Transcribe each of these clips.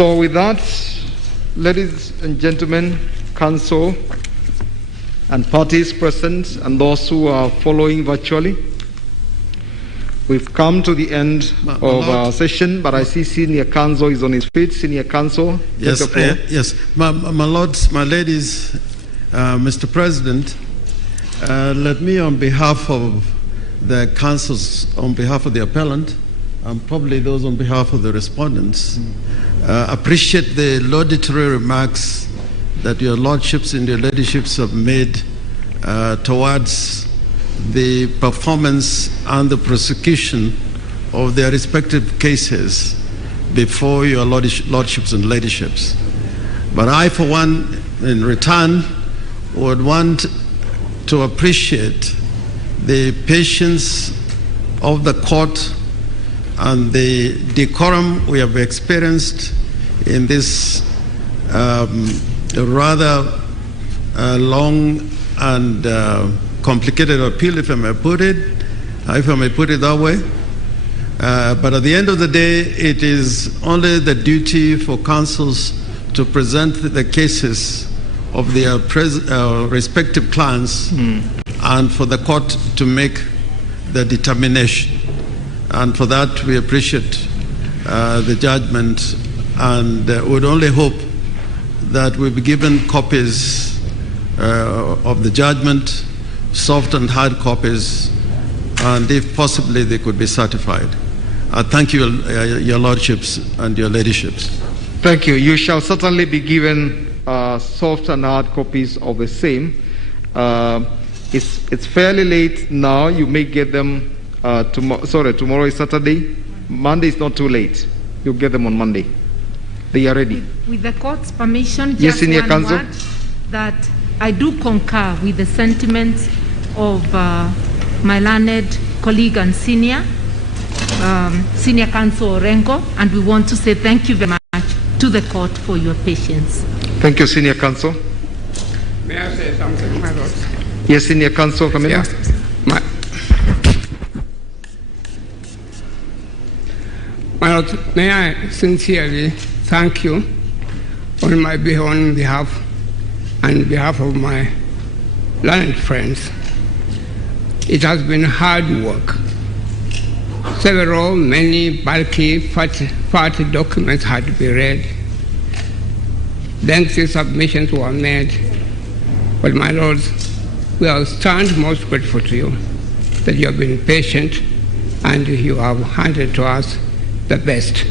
So with that, ladies and gentlemen, council and parties present and those who are following virtually, we've come to the end of our session, but I see Senior Counsel is on his feet. Senior Counsel, yes, yes, my lords, my ladies, Mr. President, let me, on behalf of the councils, on behalf of the appellant, and probably those on behalf of the respondents, appreciate the laudatory remarks that your lordships and your ladyships have made towards the performance and the prosecution of their respective cases before your lordships and ladyships. But I, for one, in return, would want to appreciate the patience of the court and the decorum we have experienced in this rather long and complicated appeal, if I may put it that way. But at the end of the day, it is only the duty for councils to present the cases of their respective clans and for the court to make the determination. And for that, we appreciate the judgment and would only hope that we'll be given copies of the judgment, soft and hard copies, and if possibly they could be certified. Thank you, your lordships and your ladyships. Thank you. You shall certainly be given soft and hard copies of the same. It's fairly late now. You may get them tomorrow is Saturday. Monday is not too late. You'll get them on Monday. They are ready. With the court's permission, yes, just Senior one Counsel, word, that I do concur with the sentiments of my learned colleague and Senior Counsel Orengo, and we want to say thank you very much to the court for your patience. Thank you, Senior Counsel. May I say something, my lord? Yes, Senior Counsel Khaminwa. Yes. My lord, may I sincerely thank you on behalf of my learned friends. It has been hard work. Many bulky, fatty documents had to be read. Lengthy submissions were made. But my lords, we are stand most grateful to you that you have been patient and you have handed to us the best.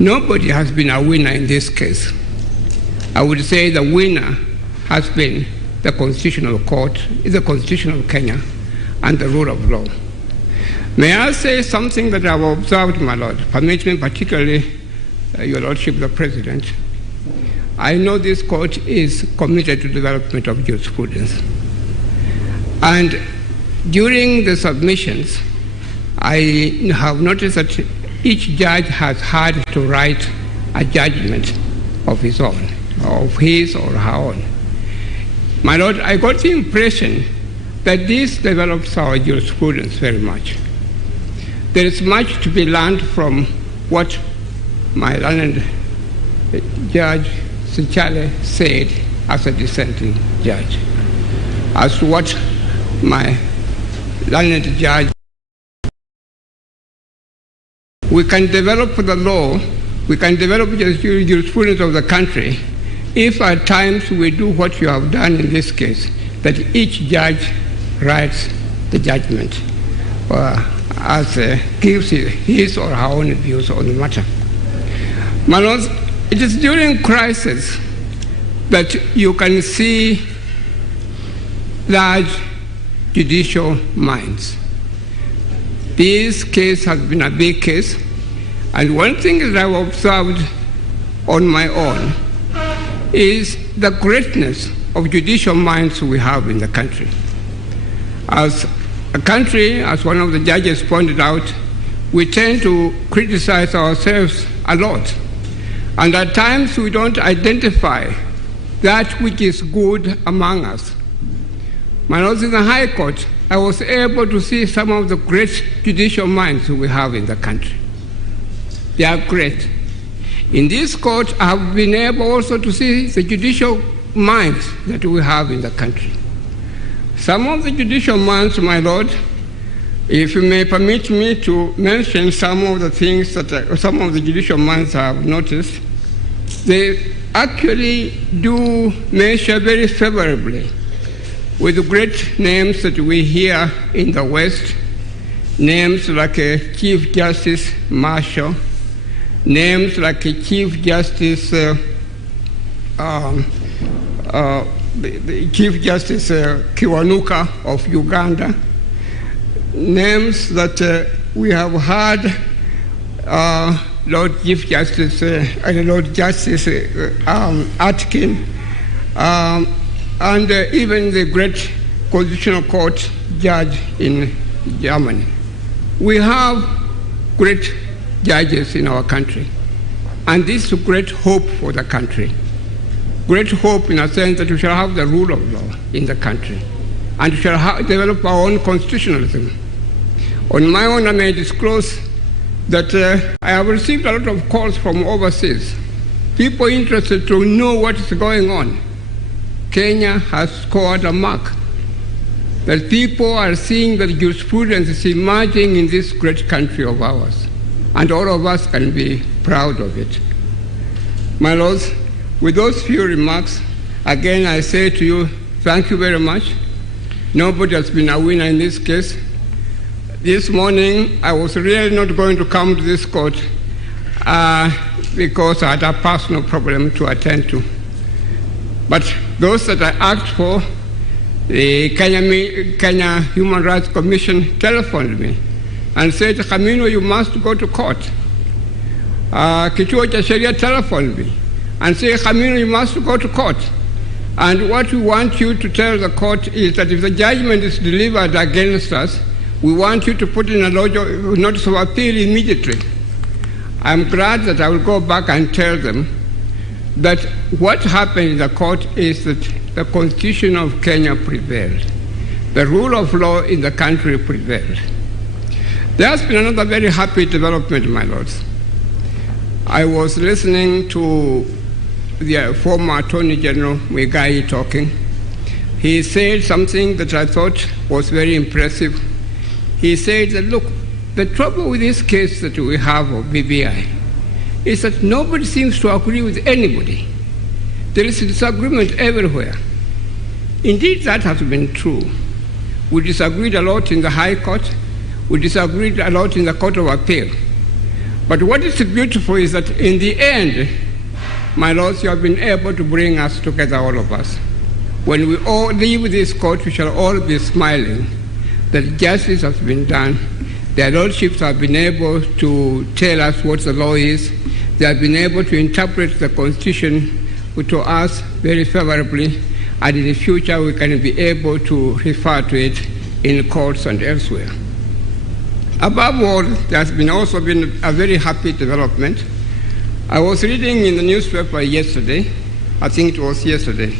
Nobody has been a winner in this case. I would say the winner has been the Constitutional Court, the Constitution of Kenya, and the rule of law. May I say something that I have observed, my lord? Permit me, particularly your lordship, the president. I know this court is committed to development of jurisprudence. And during the submissions, I have noticed that each judge has had to write a judgment of his own, of his or her own. My lord, I got the impression that this develops our jurisprudence very much. There is much to be learned from what my learned Judge Sinchale said as a dissenting judge, as to what my learned judge. We can develop the law, we can develop the jurisprudence of the country if at times we do what you have done in this case, that each judge writes the judgment as gives his or her own views on the matter. My lords, it is during crisis that you can see large judicial minds. This case has been a big case, and one thing that I've observed on my own is the greatness of judicial minds we have in the country. As a country, as one of the judges pointed out, we tend to criticize ourselves a lot, and at times we don't identify that which is good among us. When I was in the High Court, I was able to see some of the great judicial minds we have in the country. They are great. In this court, I have been able also to see the judicial minds that we have in the country. Some of the judicial minds, my Lord, if you may permit me to mention some of the things that some of the judicial minds have noticed, they actually do measure very favorably with the great names that we hear in the West, names like Chief Justice Marshall, names like Chief Justice Chief Justice Kiwanuka of Uganda, names that we have heard Lord Chief Justice Lord Justice Atkin, and even the great Constitutional Court judge in Germany. We have great judges in our country, and this is great hope for the country. Great hope in a sense that we shall have the rule of law in the country, and we shall develop our own constitutionalism. On my own, I may disclose that I have received a lot of calls from overseas, people interested to know what is going on. Kenya has scored a mark, that people are seeing that jurisprudence is emerging in this great country of ours, and all of us can be proud of it. My lords, with those few remarks, again I say to you, thank you very much. Nobody has been a winner in this case. This morning, I was really not going to come to this court because I had a personal problem to attend to. But those that I asked for, the Kenya Human Rights Commission telephoned me and said, Khaminwa, you must go to court. Kituo cha Sheria telephoned me and said, Khaminwa, you must go to court. And what we want you to tell the court is that if the judgment is delivered against us, we want you to put in a notice of appeal immediately. I'm glad that I will go back and tell them that what happened in the court is that the Constitution of Kenya prevailed. The rule of law in the country prevailed. There has been another very happy development, my lords. I was listening to the former Attorney General Muigai talking. He said something that I thought was very impressive. He said that, look, the trouble with this case that we have of BBI is that nobody seems to agree with anybody. There is a disagreement everywhere. Indeed, that has been true. We disagreed a lot in the High Court. We disagreed a lot in the Court of Appeal. But what is beautiful is that in the end, my lords, you have been able to bring us together, all of us. When we all leave this court, we shall all be smiling that justice has been done. Their lordships have been able to tell us what the law is. They have been able to interpret the Constitution to us very favorably, and in the future we can be able to refer to it in courts and elsewhere. Above all, there has been also been a very happy development. I was reading in the newspaper yesterday, I think it was yesterday,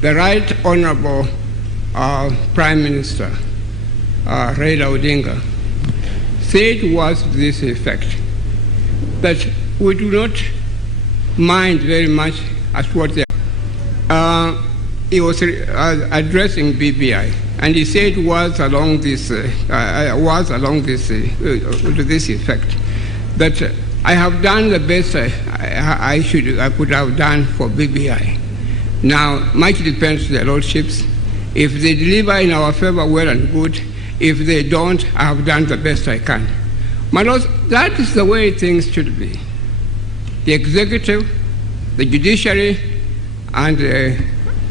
the Right Honorable Prime Minister, Raila Odinga, said was to this effect, that we do not mind very much as what they he was addressing BBI, and he said was along this to this effect, that I have done the best I could have done for BBI. Now, much depends on their lordships. If they deliver in our favor, well and good. If they don't, I have done the best I can. My lords, that is the way things should be. The executive, the judiciary, and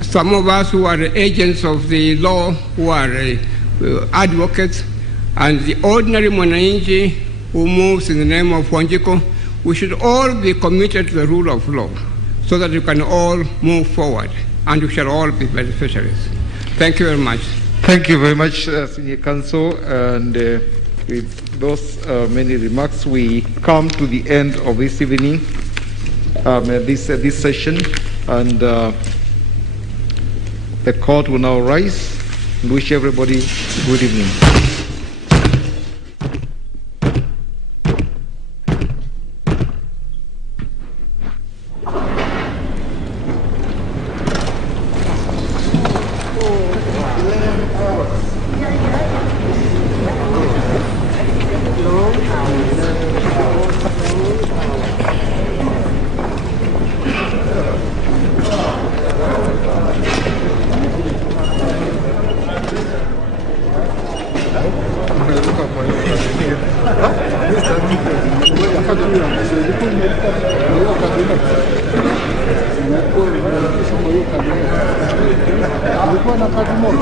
some of us who are agents of the law, who are advocates, and the ordinary mwananchi who moves in the name of Wanjiko, we should all be committed to the rule of law so that we can all move forward and we shall all be beneficiaries. Thank you very much. Thank you very much, Senior Counsel. And with those many remarks, we come to the end of this evening, this session, and the court will now rise and wish everybody good evening. Alikuwa na kazi moja.